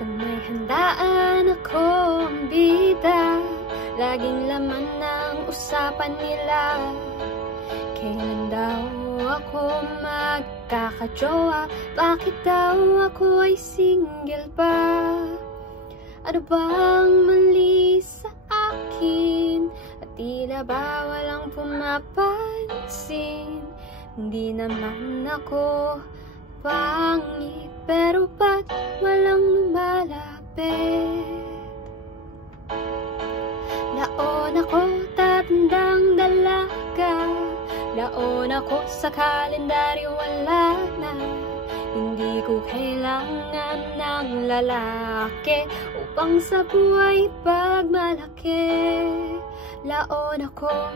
Pag may handaan akong bida, laging laman ng usapan nila. Kailan daw ako magkakajowa? Bakit daw ako ay single pa? Ano bang mali sa akin? At tila ba walang pumapansin? Hindi naman ako pangit, pero ba't walang lumalapit? Laon ako tatandang dalaga, laon ako sa kalendaryo, wala na. Hindi ko kailangan ng lalaki upang sa buhay pagmalaki. Laon ako,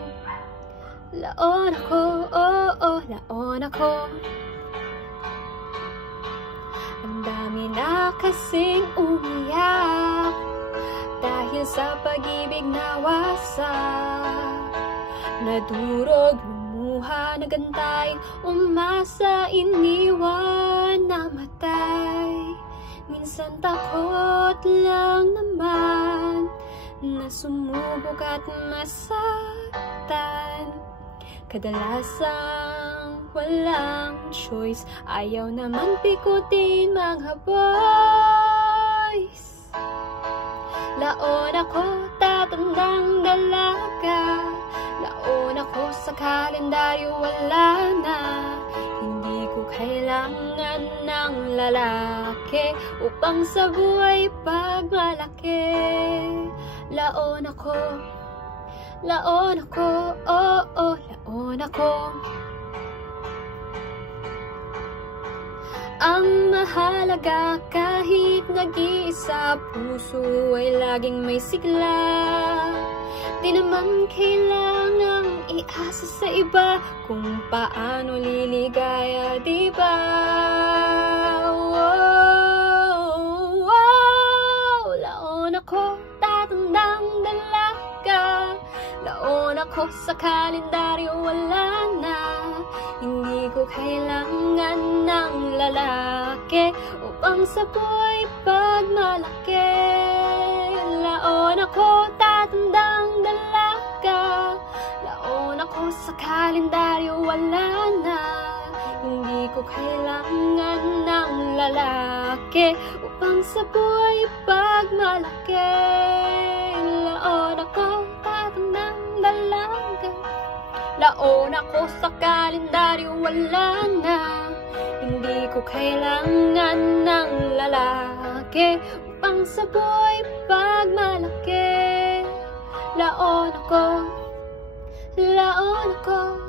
oh, laon ako. Ang dami na kasing umiyak dahil sa pag-ibig na wasak. Nadurog, lumuha, nagantay, umasa, iniwan, namatay. Minsan takot lang naman na sumubok at masaktan. Kadalasang walang choice, ayaw naman pikutin mga boys. Laon ako tatandang dalaga, laon ako sa kalendaryo, wala na. Hindi ko kailangan ng lalaki upang sa buhay pagmalaki. Laon ako, oh, oh, laon ako. Ang mahalaga kahit nag-iisa, puso ay laging may sigla. Di naman kailangang iasa sa iba kung paano liligaya, diba? Wow, wow. Laon ako tatandang dalaga, laon ako sa kalendaryo, wala na. Hindi ko kailangan ng lalaki upang sa buhay pagmalaki. Laon ako tatandang dalaga, laon ako sa kalendaryo, wala na. Hindi ko kailangan ng lalaki upang sa buhay pagmalaki. Laon ako tatandang dalaga, laon ako sa kalendaryo, wala na. Hindi ko kailangan ng lalaki upang sa buhay pagmalaki. Laon ako, laon ako.